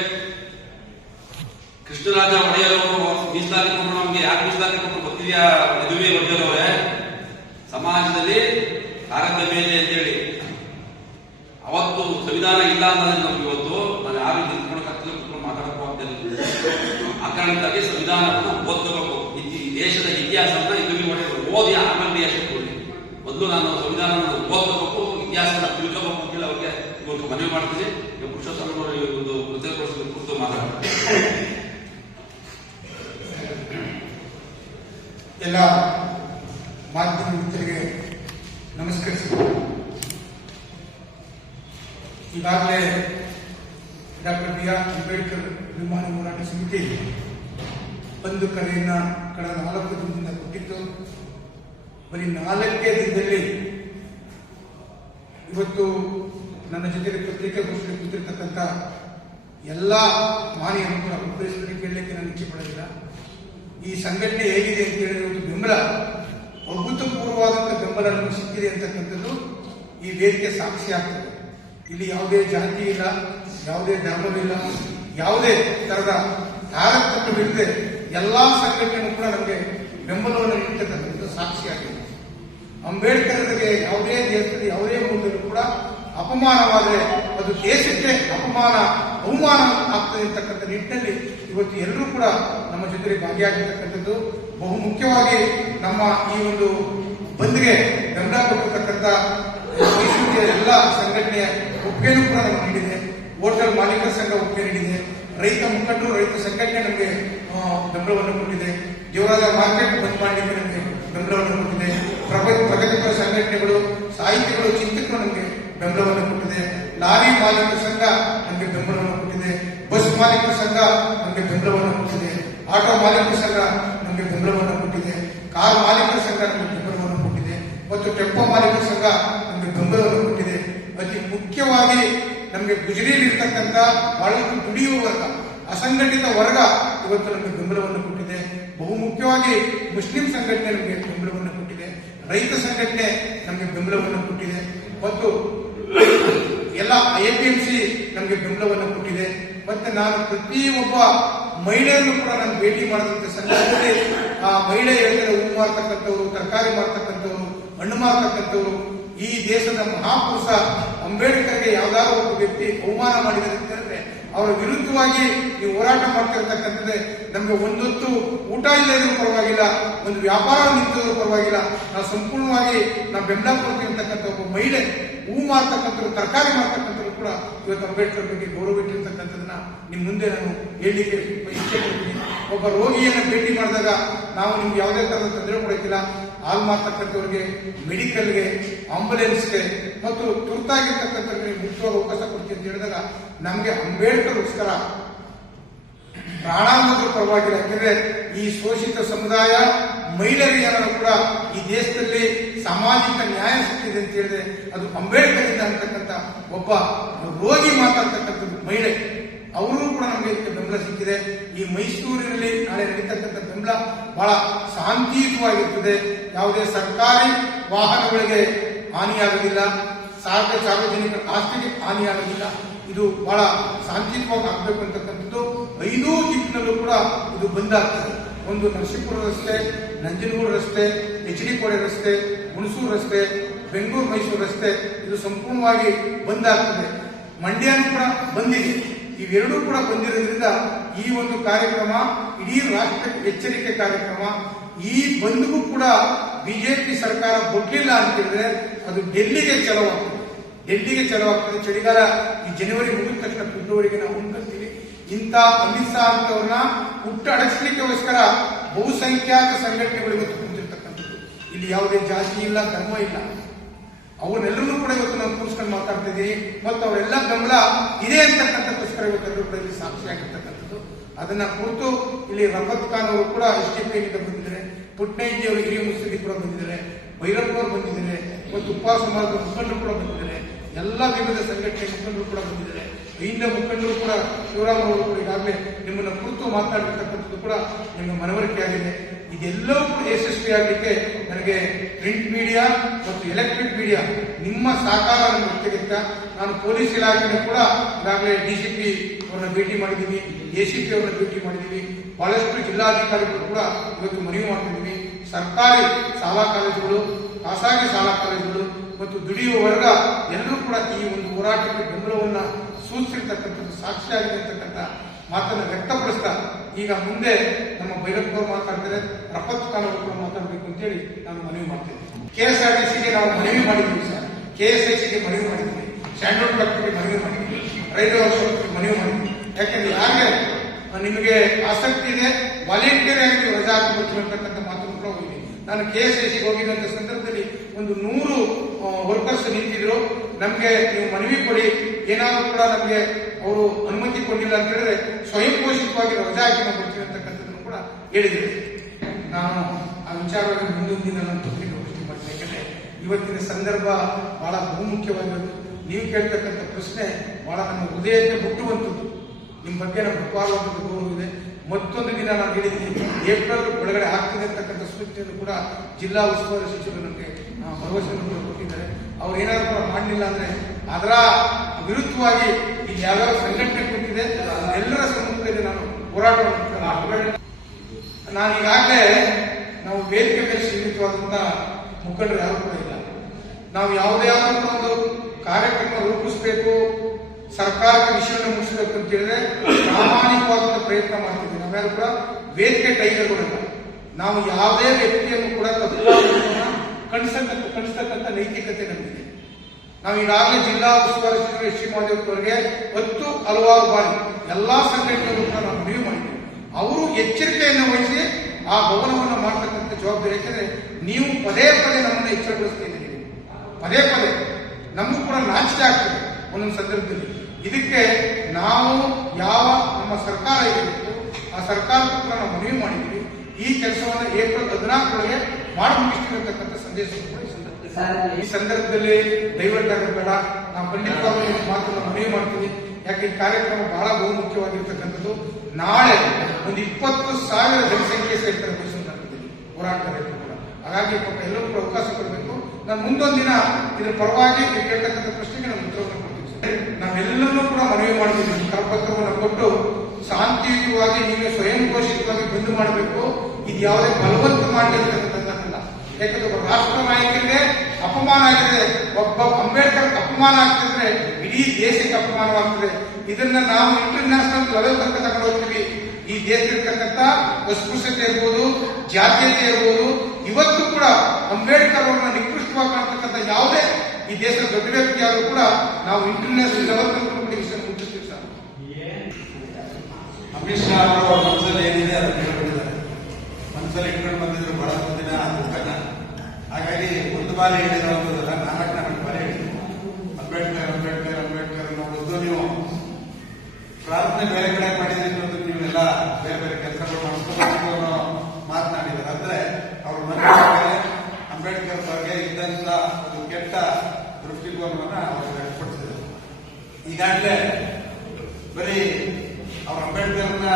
ಕೃಷ್ಣರಾಜ ಒಡೆಯರವರು ಮೀಸಲಾತಿ ಕೊಟ್ಟರು ನಮ್ಗೆ ಯಾಕೆ ಮೀಸಲಾತಿ ಕೊಟ್ಟರು ಗೊತ್ತಿದೆಯಾ ಮದುವೆ ಒಡೆಯರವರೇ, ಸಮಾಜದಲ್ಲಿ ತಾರತಮ್ಯ ಇದೆ ಅಂತೇಳಿ. ಅವತ್ತು ಸಂವಿಧಾನ ಇಲ್ಲ ಅನ್ನೋದನ್ನ ನಮ್ಗೆ ಇವತ್ತು ನಾವು ಯಾರು ನಿಂತ್ಕೊಂಡು ಕತ್ತಲು ಕುತ್ಕೊಂಡು ಮಾತಾಡಬಹುದು ಆಗ್ತಿಲ್ಲ ಆ ಕಾರಣಕ್ಕಾಗಿ ಸಂವಿಧಾನವನ್ನು ಓದ್ಕೋಬೇಕು. ದೇಶದ ಇತಿಹಾಸವನ್ನ ಇದರಲ್ಲಿ ಒಡೆಯರು ಓದಿ ಆಮೇಲೆ ದೇಶಕ್ಕೆ ಮೊದಲು ನಾನು ಸಂವಿಧಾನವನ್ನು ಓದ್ಕೋಬೇಕು ಇತಿಹಾಸವನ್ನ ತಿಳ್ಕೋಬೇಕು ಅಂತ ಹೇಳಿ ಅವ್ರಿಗೆ ಇವತ್ತು ಮನವಿ ಮಾಡ್ತೀನಿ. ಈಗ ಪುರುಷೋತ್ತಮ ಅವರು ಈ ಒಂದು ಪ್ರತ್ಯೇಕ ಕುರಿತು ಮಾತಾಡ್ತಾರೆ ಎಲ್ಲ ಮಾಧ್ಯಮ ಮಿತ್ರರಿಗೆ ನಮಸ್ಕರಿಸಿ ಈಗಾಗಲೇ ಡಾಕ್ಟರ್ ಬಿ ಆರ್ ಅಂಬೇಡ್ಕರ್ ಅಭಿಮಾನಿ ಹೋರಾಟ ಸಮಿತಿ ಒಂದು ಕರೆಯನ್ನ ಕಳೆದ ನಾಲ್ಕು ದಿನದಿಂದ ಕೊಟ್ಟಿತ್ತು ಬರೀ ನಾಲ್ಕೇ ದಿನದಲ್ಲಿ ಇವತ್ತು ನನ್ನ ಜೊತೆಗೆ ಪತ್ರಿಕಾಗೋಷ್ಠಿ ಕೂತಿರ್ತಕ್ಕಂಥ ಎಲ್ಲ ಮಾನಿಯನ್ನು ಕೂಡ ಉಪಯೋಗಿಸಲಿಕ್ಕೆ ಹೇಳಲಿಕ್ಕೆ ನಾನು ಇಚ್ಛೆ ಪಡೋದಿಲ್ಲ ಈ ಸಂಘಟನೆ ಹೇಗಿದೆ ಅಂತ ಹೇಳಿದ್ರೆ ಒಂದು ಬೆಂಬಲ ಅಭೂತಪೂರ್ವವಾದಂಥ ಬೆಂಬಲ ನಮಗೆ ಸಿಕ್ಕಿದೆ ಅಂತಕ್ಕಂಥದ್ದು ಈ ವೇದಿಕೆ ಸಾಕ್ಷಿ ಆಗ್ತದೆ. ಇಲ್ಲಿ ಯಾವುದೇ ಜಾತಿ ಇಲ್ಲ, ಯಾವುದೇ ಧರ್ಮವಿಲ್ಲ ಯಾವುದೇ ತರದ ತಾರತಮ್ಯವಿಲ್ಲದೆ ಎಲ್ಲ ಸಂಘಟನೆಗಳು ಕೂಡ ನಮಗೆ ಬೆಂಬಲವನ್ನು ನೀಡ್ತಕ್ಕಂಥದ್ದು ಸಾಕ್ಷಿಯಾಗಿದೆ ಅಂಬೇಡ್ಕರ್ಗೆ ಯಾವುದೇ ದೇಶದಲ್ಲಿ ಯಾವುದೇ ಮೂಲದಲ್ಲೂ ಕೂಡ ಅಪಮಾನವಾದರೆ ಅದು ದೇಶಕ್ಕೆ ಅಪಮಾನ, ಅವಮಾನ ಆಗ್ತದೆ ಅಂತಕ್ಕಂಥ ನಿಟ್ಟಿನಲ್ಲಿ ಇವತ್ತು ಎಲ್ಲರೂ ಕೂಡ ನಮ್ಮ ಜೊತೆ ಭಾಗಿಯಾಗಿರ್ತಕ್ಕಂಥದ್ದು. ಬಹು ಮುಖ್ಯವಾಗಿ ನಮ್ಮ ಈ ಒಂದು ಬಂದ್ಗೆ ಬೆಂಬಲ ಕೊಟ್ಟಿರ್ತಕ್ಕಂಥ ಎಲ್ಲ ಸಂಘಟನೆಯ ಒಪ್ಪಿಗೆನೂ ಕೂಡ ನಮಗೆ ನೀಡಿದೆ. ಹೋಟೆಲ್ ಮಾಲೀಕರ ಸಂಘ ಒಪ್ಪಿಗೆ ನೀಡಿದೆ. ರೈತ ಮುಖಂಡರು, ರೈತ ಸಂಘಟನೆ ನಮಗೆ ಬೆಂಬಲವನ್ನು ಕೊಟ್ಟಿದೆ. ದೇವರಾಜ ಮಾರ್ಕೆಟ್ ಬಂದ್ ಮಾಡಲಿಕ್ಕೆ ನಮಗೆ ಬೆಂಬಲವನ್ನು ಕೊಟ್ಟಿದೆ. ಪ್ರಗತಿ ಪ್ರಗತಿಪರ ಸಂಘಟನೆಗಳು, ಸಾಹಿತಿಗಳು ಚಿಂತಕರು ನಮಗೆ ಬೆಂಬಲವನ್ನು ಕೊಟ್ಟಿದೆ. ಲಾರಿ ಮಾಲೀಕರ ಸಂಘ ನಮಗೆ ಬೆಂಬಲವನ್ನು ಕೊಟ್ಟಿದೆ. ಬಸ್ ಮಾಲೀಕರ ಸಂಘ ನಮಗೆ ಬೆಂಬಲವನ್ನು ಕೊಟ್ಟಿದೆ. ಆಟೋ ಮಾಲೀಕರ ಸಂಘ ನಮಗೆ ಬೆಂಬಲವನ್ನು ಕೊಟ್ಟಿದೆ. ಕಾರ್ ಮಾಲೀಕರ ಸಂಘ ನಮಗೆ ಬೆಂಬಲವನ್ನು ಕೊಟ್ಟಿದೆ. ಮತ್ತು ಟೆಂಪೋ ಮಾಲೀಕರ ಸಂಘ ನಮಗೆ ಬೆಂಬಲವನ್ನು ಕೊಟ್ಟಿದೆ. ಅತಿ ಮುಖ್ಯವಾಗಿ ನಮಗೆ ಗುಜರಿಯಲ್ಲಿ ಇರ್ತಕ್ಕಂಥ ಬಹಳಷ್ಟು ದುಡಿಯುವ ವರ್ಗ, ಅಸಂಘಟಿತ ವರ್ಗ ಇವತ್ತು ನಮಗೆ ಬೆಂಬಲವನ್ನು ಕೊಟ್ಟಿದೆ. ಬಹುಮುಖ್ಯವಾಗಿ ಮುಸ್ಲಿಂ ಸಂಘಟನೆ ನಮಗೆ ರೈತ ಸಂಘಟನೆ ನಮಗೆ ಬೆಂಬಲವನ್ನು ಕೊಟ್ಟಿದೆ. ಮತ್ತು ಎಲ್ಲ ಎಪಿಎಂಸಿ ನಮಗೆ ಬೆಂಬಲವನ್ನು ಕೊಟ್ಟಿದೆ. ಮತ್ತೆ ನಾನು ಪ್ರತಿಯೊಬ್ಬ ಮಹಿಳೆಯನ್ನು ಕೂಡ ನಾನು ಭೇಟಿ ಮಾಡಿದಂತ ಸಂದರ್ಭದಲ್ಲಿ ಆ ಮಹಿಳೆ ಹೂ ಮಾರ್ತಕ್ಕಂಥವ್ರು, ತರಕಾರಿ ಮಾರ್ತಕ್ಕಂಥವ್ರು, ಹಣ್ಣು ಮಾರ್ತಕ್ಕಂಥವ್ರು, ಈ ದೇಶದ ಮಹಾಪುರುಷ ಅಂಬೇಡ್ಕರ್ಗೆ ಯಾವ್ದಾದ್ರು ಒಬ್ಬ ವ್ಯಕ್ತಿ ಬಹುಮಾನ ಮಾಡಿದರೆ ಅಂತ ಹೇಳಿದ್ರೆ ಅವರ ವಿರುದ್ಧವಾಗಿ ನೀವು ಹೋರಾಟ ಮಾಡ್ತಿರ್ತಕ್ಕಂಥದ್ದೇ ನಮಗೆ ಒಂದೊತ್ತು ಊಟ ಇಲ್ಲದಿರೋ ಪರವಾಗಿಲ್ಲ, ಒಂದು ವ್ಯಾಪಾರ ನಿಂತಿದ್ರು ಪರವಾಗಿಲ್ಲ. ನಾವು ಸಂಪೂರ್ಣವಾಗಿ ನಾವು ಬೆಂಬಲ ಕೊಡ್ತಿರ್ತಕ್ಕಂಥ ಒಬ್ಬ ಮಹಿಳೆ, ಹೂ ಮಾರ್ತಕ್ಕಂಥವ್ರು, ತರಕಾರಿ ಮಾರ್ತಕ್ಕಂಥವ್ರು ಕೂಡ ಇವತ್ತು ಅಂಬೇಡ್ಕರ್ ಬಗ್ಗೆ ಗೌರವ ಇಟ್ಟಿರ್ತಕ್ಕಂಥದ್ದನ್ನ ನಿಮ್ಮ ಮುಂದೆ ನಾನು ಹೇಳಲಿಕ್ಕೆ ಇಚ್ಛೆ ಪಡ್ತೀನಿ ಒಬ್ಬ ರೋಗಿಯನ್ನು ಭೇಟಿ ಮಾಡಿದಾಗ ನಾವು ನಿಮ್ಗೆ ಯಾವುದೇ ತರಹದ ತೊಂದರೆ ಕೊಡೋಕ್ಕಿಲ್ಲ. ಹಾಲು ಮಾಡ್ತಕ್ಕಂಥವ್ರಿಗೆ ಮೆಡಿಕಲ್ಗೆ, ಆಂಬುಲೆನ್ಸ್ಗೆ ಮತ್ತು ತುರ್ತಾಗಿರ್ತಕ್ಕಂಥವ್ರಿಗೆ ಮುಖ್ಯವಾಗಿ ಅವಕಾಶ ಕೊಡ್ತೀನಿ ಅಂತ ಹೇಳಿದಾಗ ನಮಗೆ ಅಂಬೇಡ್ಕರ್ಗೋಸ್ಕರ ಪ್ರಾಣಾಂತರ ಪರವಾಗಿಲ್ಲ. ಯಾಕಂದ್ರೆ ಈ ಶೋಷಿತ ಸಮುದಾಯ ಮಹಿಳೆಯರಿಗೆ ಏನಾದ್ರು ಕೂಡ ಈ ದೇಶದಲ್ಲಿ ಸಾಮಾಜಿಕ ನ್ಯಾಯ ಸಿಕ್ಕಿದೆ ಅಂತ ಹೇಳಿದ್ರೆ ಅದು ಅಂಬೇಡ್ಕರ್ ಇಂದ ಅಂತಕ್ಕಂಥ ಒಬ್ಬ ರೋಗಿ ಮಾತಾಡ್ತಕ್ಕಂಥದ್ದು ಮಹಿಳೆ. ಅವರು ಕೂಡ ನಮಗೆ ಇದಕ್ಕೆ ಬೆಂಬಲ ಸಿಕ್ಕಿದೆ. ಈ ಮೈಸೂರಿನಲ್ಲಿ ನಾಳೆ ನಡೀತಕ್ಕಂಥ ಬೆಂಬಲ ಬಹಳ ಶಾಂತಿಯುತವಾಗಿರ್ತದೆ. ಯಾವುದೇ ಸರ್ಕಾರಿ ವಾಹನಗಳಿಗೆ ಹಾನಿಯಾಗುವುದಿಲ್ಲ. ಸಾರ್ವ ಸಾರ್ವಜನಿಕ ಆಸ್ತಿಗೆ ಹಾನಿಯಾಗುವುದಿಲ್ಲ. ಇದು ಬಹಳ ಶಾಂತಿಯುತವಾಗಿ ಆಗಬೇಕು ಅಂತಕ್ಕಂಥದ್ದು ಐದೂ ದಿಕ್ಕಿನಲ್ಲೂ ಕೂಡ ಇದು ಬಂದ್ ಆಗ್ತದೆ. ಒಂದು ನರಸೀಪುರ ರಸ್ತೆ, ನಂಜನಗೂಡು ರಸ್ತೆ ಎಚ್ ಡಿ ಕೋಡೆ ರಸ್ತೆ, ಹುಣಸೂರು ರಸ್ತೆ, ಬೆಂಗಳೂರು ಮೈಸೂರು ರಸ್ತೆ, ಇದು ಸಂಪೂರ್ಣವಾಗಿ ಬಂದ್ ಆಗ್ತದೆ. ಮಂಡ್ಯನೂ ಕೂಡ ಬಂದಿದೆ. ಇವೆರಡೂ ಕೂಡ ಬಂದಿರೋದ್ರಿಂದ ಈ ಒಂದು ಕಾರ್ಯಕ್ರಮ, ಇಡೀ ರಾಷ್ಟ್ರಕ್ಕೆ ಎಚ್ಚರಿಕೆ ಕಾರ್ಯಕ್ರಮ, ಈ ಬಂದ್ಗೂ ಕೂಡ ಬಿಜೆಪಿ ಸರ್ಕಾರ ಕೊಡ್ಲಿಲ್ಲ ಅಂತ ಹೇಳಿದ್ರೆ ಅದು ಡೆಲ್ಲಿಗೆ ಚಲವಾಗ್ತದೆ. ಡೆಲ್ಲಿಗೆ ಚಲವಾಗ್ತದೆ. ಚಳಿಗಾಲ ಈ ಜನವರಿ ಮುಗಿದ ತಕ್ಷಣ ಫೆಬ್ರವರಿಗೆ ನಾವು ಉಂಟಂತೀವಿ ಇಂಥ ಅಮಿತ್ ಶಾ ಅಂತವ್ರನ್ನ ಹುಟ್ಟು ಅಡಗಿಸ್ಲಿಕ್ಕೋಸ್ಕರ ಬಹುಸಂಖ್ಯಾತ ಸಂಘಟನೆಗಳು ಇಲ್ಲಿ ಯಾವುದೇ ಜಾತಿ ಇಲ್ಲ, ಧರ್ಮ ಇಲ್ಲ. ಅವನ್ನೆಲ್ಲರೂ ಕೂಡ ಇವತ್ತು ನಾವು ಕೂರಿಸ್ಕೊಂಡು ಮಾತಾಡ್ತಿದ್ದೀನಿ ಮತ್ತು ಅವರೆಲ್ಲ ಬೆಂಬಲ ಇದೆ ಅಂತಕ್ಕಂಥಕ್ಕೋಸ್ಕರ ಇವತ್ತೆಲ್ಲರೂ ಕೂಡ ಇಲ್ಲಿ ಸಾಕ್ಷಿಯಾಗಿರ್ತಕ್ಕಂಥದ್ದು ಅದನ್ನ ಕುರಿತು ಇಲ್ಲಿ ರಫತ್ ಖಾನ್ ಅವರು ಕೂಡ ಎಸ್ ಡಿ ಪಿ ಬಂದಿದ್ದಾರೆ. ಪುಟ್ನೈಜಿ ಅವರು ಹಿರಿಯ ಮುಸ್ಲಿಂ ಕೂಡ ಬಂದಿದ್ದಾರೆ. ಭೈರಪ್ಪನವರು ಬಂದಿದ್ದಾರೆ. ಮತ್ತು ಉಪವಾಸ ಸಮಾಜದ ಮುಖಂಡರು ಕೂಡ ಬಂದಿದ್ದಾರೆ. ಎಲ್ಲ ವಿವಿಧ ಸಂಘಟನೆ ಮುಖಂಡರು ಕೂಡ ಬಂದಿದ್ದಾರೆ. ಹಿಂದೆ ಮುಖಂಡರು ಕೂಡ ಶಿವರಾಮ್ ಅವರು ಕೂಡ ಈಗಾಗಲೇ ನಿಮ್ಮನ್ನ ಕುರಿತು ಮಾತನಾಡಿರ್ತಕ್ಕಂಥದ್ದು ಕೂಡ ನಿಮ್ಮ ಮನವರಿಕೆ ಆಗಿದೆ ಇದೆಲ್ಲವೂ ಕೂಡ ಯಶಸ್ವಿ ಆಗಲಿಕ್ಕೆ ನನಗೆ ಪ್ರಿಂಟ್ ಮೀಡಿಯಾ ಮತ್ತು ಎಲೆಕ್ಟ್ರಿಕ್ ಮೀಡಿಯಾ ನಿಮ್ಮ ಸಹಕಾರ ಗೊತ್ತಿಗಿಂತ ನಾನು ಪೊಲೀಸ್ ಇಲಾಖೆಯನ್ನು ಕೂಡ ಈಗಾಗಲೇ DCP ಅವರನ್ನು ಭೇಟಿ ಮಾಡಿದ್ದೀವಿ ಪಿ ಅವರನ್ನು ಭೇಟಿ ಮಾಡಿದ್ದೀವಿ ಬಹಳಷ್ಟು ಜಿಲ್ಲಾಧಿಕಾರಿಗಳು ಕೂಡ ಇವತ್ತು ಮನವಿ ಮಾಡ್ತಿದ್ದೀವಿ ಸರ್ಕಾರಿ ಶಾಲಾ ಕಾಲೇಜುಗಳು, ಖಾಸಗಿ ಶಾಲಾ ಕಾಲೇಜುಗಳು ಮತ್ತು ದುಡಿಯುವ ವರ್ಗ ಎಲ್ಲರೂ ಕೂಡ ಈ ಒಂದು ಹೋರಾಟಕ್ಕೆ ಬೆಂಬಲವನ್ನು ಸೂಚಿಸಿರ್ತಕ್ಕಂಥದ್ದು ಸಾಕ್ಷಿಯಾಗಿರ್ತಕ್ಕಂಥ ಮಾತನ್ನು ವ್ಯಕ್ತಪಡಿಸ್ತಾ ಈಗ ಮುಂದೆ ನಮ್ಮ ಭೈರಪ್ಪ ಮಾತಾಡಿದ್ರೆ ಅಂತ ಕೂಡ ಮಾತಾಡಬೇಕು ಅಂತೇಳಿ ನಾನು ಮನವಿ ಮಾಡ್ತೇನೆ. ಕೆ ಎಸ್ ಆರ್ ಟಿ ಸಿಗೆ ನಾವು ಮನವಿ ಮಾಡಿದ್ದೀವಿ ಸರ್. ಕೆ ಎಸ್ ಐ ಸಿಗೆ ಮನವಿ ಮಾಡಿದ್ದೀವಿ. ಸ್ಯಾಂಡಲ್ವುಡ್ ಫ್ಯಾಕ್ಟರಿಗೆ ಮನವಿ ಮಾಡಿದ್ದೀವಿ. ರೈಲ್ವೆ ವರ್ಕ್ಸ್ಗೆ ಮನವಿ ಮಾಡಿದ್ದೀವಿ. ಯಾಕೆಂದ್ರೆ ಯಾರಿಗೆ? ನಿಮಗೆ ಆಸಕ್ತಿ ಇದೆ ವಾಲಂಟಿಯರ್ ಆಗಿ ರಜಾ ಹಾಕಬೇಕಿರತಕ್ಕಂಥ ಮಾತನ್ನು ಕೂಡ ಹೋಗಿದೆ. ನಾನು ಕೆ ಎಸ್ ಐ ಸಿಗೆ ಹೋಗಿದ್ದಂಥ ಸಂದರ್ಭದಲ್ಲಿ ಒಂದು ನೂರು ವರ್ಕರ್ಸ್ ನಿಂತಿದ್ರು. ನಮಗೆ ನೀವು ಮನವಿ ಕೊಡಿ. ಏನಾದರೂ ಕೂಡ ನಮಗೆ ಅವರು ಅನುಮತಿ ಕೊಟ್ಟಿಲ್ಲ ಅಂತ ಹೇಳಿದ್ರೆ ಸ್ವಯಂ ಘೋಷಿತವಾಗಿ ರಜಾ ಹಾಕಿ ನಾವು ಬರ್ತೀವಿ ಅಂತಕ್ಕಂಥದ್ದನ್ನು ಕೂಡ ಹೇಳಿದ್ರು. ನಾನು ಆ ವಿಚಾರವಾಗಿ ಮುಂದೊಂದು ದಿನ ನಾನು ಪತ್ರಿಕಾಗೋಷ್ಠಿ ಮಾಡ್ತೇನೆ. ಯಾಕಂದ್ರೆ ಇವತ್ತಿನ ಸಂದರ್ಭ ಬಹಳ ಬಹುಮುಖ್ಯವಾಗಿರೋದು. ನೀವು ಕೇಳ್ತಕ್ಕಂಥ ಪ್ರಶ್ನೆ ಬಹಳ ನಮ್ಮ ಹೃದಯಕ್ಕೆ ಮುಟ್ಟುವಂಥದ್ದು ನಿಮ್ಮ ಬಗ್ಗೆ ನಮ್ಮ ಅಪಾರವಾದ ಗೌರವ ಇದೆ ಮತ್ತೊಂದು ದಿನ ನಾನು ಹೇಳಿದ್ದೀನಿ, ಏಪ್ರಿಲ್ ಒಳಗಡೆ ಆಗ್ತದೆ ಅಂತಕ್ಕಂಥ ಸೂಚನೆಯನ್ನು ಕೂಡ ಜಿಲ್ಲಾ ಉಸ್ತುವಾರಿ ಸಚಿವರು ನಮಗೆ ಭರವಸೆಯನ್ನು ಕೂಡ ಕೊಟ್ಟಿದ್ದಾರೆ. ಅವ್ರು ಏನಾದರೂ ಕೂಡ ಮಾಡಲಿಲ್ಲ ಅಂದರೆ ಅದರ ವಿರುದ್ಧವಾಗಿ ಇಲ್ಲಿ ಯಾವ್ಯಾವ ಸಂಘಟನೆ ಕುಂತಿದೆ ಎಲ್ಲರ ಸಮ್ಮುಖದಲ್ಲಿ ನಾನು ಹೋರಾಟವನ್ನು. ನಾನು ಈಗಾಗಲೇ ನಾವು ವೇದಿಕೆ ಮೇಲೆ ಸೀಮಿತವಾದಂತ ಮುಖಂಡರು ಯಾರು ಕೂಡ ಇಲ್ಲ. ನಾವು ಯಾವುದೇ ಯಾವ ಒಂದು ಕಾರ್ಯಕ್ರಮ ರೂಪಿಸಬೇಕು, ಸರ್ಕಾರಕ್ಕೆ ವಿಷಯವನ್ನು ಮುಗಿಸಬೇಕು ಅಂತ ಹೇಳಿದ್ರೆ ಪ್ರಾಮಾಣಿಕವಾದಂತ ಪ್ರಯತ್ನ ಮಾಡ್ತಿದ್ವಿ ನಾವ್ಯಾರು ಕೂಡ ವೇದಿಕೆ ಟೈಗರ್ಗಳಿಲ್ಲ ನಾವು ಯಾವುದೇ ವ್ಯಕ್ತಿಯನ್ನು ಕೂಡ ತಪ್ಪು ಕಣಿಸತಕ್ಕ ಕಣಿಸ್ತಕ್ಕಂಥ ನೈತಿಕತೆ ನಮಗಿದೆ. ನಾವು ಈಗಾಗಲೇ ಜಿಲ್ಲಾ ಉಸ್ತುವಾರಿ ಸಚಿವರು ಎಸ್ ಸಿ ಅವರಿಗೆ ಹತ್ತು ಹಲವಾರು ಬಾರಿ ಎಲ್ಲಾ ಸಂಘಟನೆಗಳು ಕೂಡ ನಾವು ಮನವಿ ಮಾಡಿದ್ದೀವಿ. ಅವರು ಎಚ್ಚರಿಕೆಯನ್ನು ವಹಿಸಿ ಆ ಭವನವನ್ನು ಮಾಡ್ತಕ್ಕಂಥ ಜವಾಬ್ದಾರಿ, ಯಾಕಂದ್ರೆ ನೀವು ಪದೇ ಪದೇ ನಮ್ಮನ್ನು ಎಚ್ಚರಗೊಳಿಸ್ತಾ ಪದೇ ಪದೇ ನಮಗೂ ಕೂಡ ನಾಚಿಕೆ ಆಗ್ತದೆ ಒಂದೊಂದು ಸಂದರ್ಭದಲ್ಲಿ. ಇದಕ್ಕೆ ನಾವು ಯಾವ ನಮ್ಮ ಸರ್ಕಾರ ಏನಿತ್ತು ಆ ಸರ್ಕಾರಕ್ಕೂ ಕೂಡ ನಾವು ಮನವಿ ಮಾಡಿದ್ದೀವಿ. ಈ ಕೆಲಸವನ್ನು ಏಪ್ರಿಲ್ ಹದಿನಾಲ್ಕರೊಳಗೆ ಮಾಡಿ ಮುಗಿಸ್ತಿರತಕ್ಕಂಥ ಸಂದೇಶವನ್ನು ಈ ಸಂದರ್ಭದಲ್ಲಿ ದಯವಿಟ್ಟು ಆಗಬೇಡ ನಾವು ಖಂಡಿತವಾಗ್ಲೂ ನಿಮ್ಮ ಮಾತನ್ನು ಮನವಿ ಮಾಡ್ತೀವಿ. ಯಾಕೆ, ಈ ಕಾರ್ಯಕ್ರಮ ಬಹಳ ಬಹುಮುಖ್ಯವಾಗಿರ್ತಕ್ಕಂಥದ್ದು. ನಾಳೆ ಒಂದು ಇಪ್ಪತ್ತು ಸಾವಿರ ಜನಸಂಖ್ಯೆ ಸೇರ್ತಾರೆ ಹೋರಾಟ ಹಾಗಾಗಿ ಪಾಪ ಎಲ್ಲರೂ ಅವಕಾಶ ಕೊಡಬೇಕು. ನಾನು ಮುಂದೊಂದು ದಿನ ಇದರ ಪರವಾಗಿ ಕೇಳ್ತಕ್ಕಂಥ ಪ್ರಶ್ನೆಗೆ ನಾನು ಉತ್ತರವನ್ನು ಕೊಡ್ತೀನಿ. ಸರ್. ನಾವೆಲ್ಲರೂ ಕೂಡ ಮನವಿ ಮಾಡ್ತೀವಿ. ಕರಪತ್ರವನ್ನು ಕೊಟ್ಟು ಶಾಂತಿಯುತವಾಗಿ ನೀವು ಸ್ವಯಂ ಘೋಷಿತವಾಗಿ ಬಂದ್ ಮಾಡಬೇಕು. ಇದು ಯಾವುದೇ ಬಲವಂತ ಮಾಡಿರ್ತಕ್ಕಂಥದ್ದಲ್ಲ ಯಾಕಂದ್ರೆ ಒಬ್ಬ ರಾಷ್ಟ್ರ ನಾಯಕರಿಗೆ ಅಪಮಾನ ಆಗಿದೆ ಒಬ್ಬ ಅಂಬೇಡ್ಕರ್ ಅಪಮಾನ ಆಗ್ತಿದ್ರೆ, ಇಡೀ ದೇಶಕ್ಕೆ ಅಪಮಾನವಾಗ್ತದೆ ಇದನ್ನ ನಾವು ಇಂಟರ್ನ್ಯಾಷನಲ್ ಲೆವೆಲ್ ತನಕ ತಗೊಂಡು ಹೋಗ್ತೀವಿ. ಈ ದೇಶದಲ್ಲಿರ್ತಕ್ಕಂಥ ಅಸ್ಪೃಶ್ಯತೆ ಇರ್ಬೋದು, ಜಾತೀಯತೆ ಇರ್ಬೋದು, ಇವತ್ತು ಕೂಡ ಅಂಬೇಡ್ಕರ್ ಅವರನ್ನ ನಿಕೃಷ್ಟವಾಗಿ ಕಾಣ್ತಕ್ಕಂಥ ಯಾವುದೇ ಈ ದೇಶದ ದೊಡ್ಡ ವ್ಯಕ್ತಿ ಆದರೂ ಕೂಡ ನಾವು ಇಂಟರ್ನ್ಯಾಷನಲ್ ಲೆವೆಲ್ ತನಕ ಮುಟ್ಟಿಸ್ತೀವಿ ಸರ್. ಅಮಿತ್ ಶಾ ಅವರ ಮನಸ್ಸಲ್ಲಿ ಏನಿದೆ ಅದನ್ನು ಹೇಳ್ಬಿಟ್ಟಿದ್ದಾರೆ. ಮನಸ್ಸಲ್ಲಿ ಇಟ್ಕೊಂಡು ಬಂದಿದ್ರು ಬಹಳ ದಿನ ದುಃಖನ ಹಾಗಾಗಿ ಒಂದು ಬಾರಿ ಹೇಳಿರುವಂಥದ್ದಲ್ಲ ನಾಲ್ಕು ನಾಲ್ಕು ಬಾರಿ ಹೇಳಿದ್ರು ಅಂಬೇಡ್ಕರ್ ಅಂಬೇಡ್ಕರ್ ಅಂಬೇಡ್ಕರ್ ಅನ್ನೋ ನೀವು ಪ್ರಾರ್ಥನೆ ಬೇರೆ ಕಡೆ ಮಾಡಿದ್ರಿ ನೀವೆಲ್ಲ ಬೇರೆ ಬೇರೆ ಕೆಲಸಗಳು ಮಾಡಿಸ್ಕೊಂಡು ಮಾತನಾಡಿದ್ರೆ ಅಂದ್ರೆ ಅವ್ರ ಮನಸ್ಸಿಗೆ ಅಂಬೇಡ್ಕರ್ ಬಗ್ಗೆ ಇದ್ದಂತ ಒಂದು ಕೆಟ್ಟ ದೃಷ್ಟಿಕೋನವನ್ನ ಅವರು ವ್ಯಕ್ತಪಡಿಸಿದರು ಈಗಾಗಲೇ ಬರೀ ಅವ್ರ ಅಂಬೇಡ್ಕರ್ನ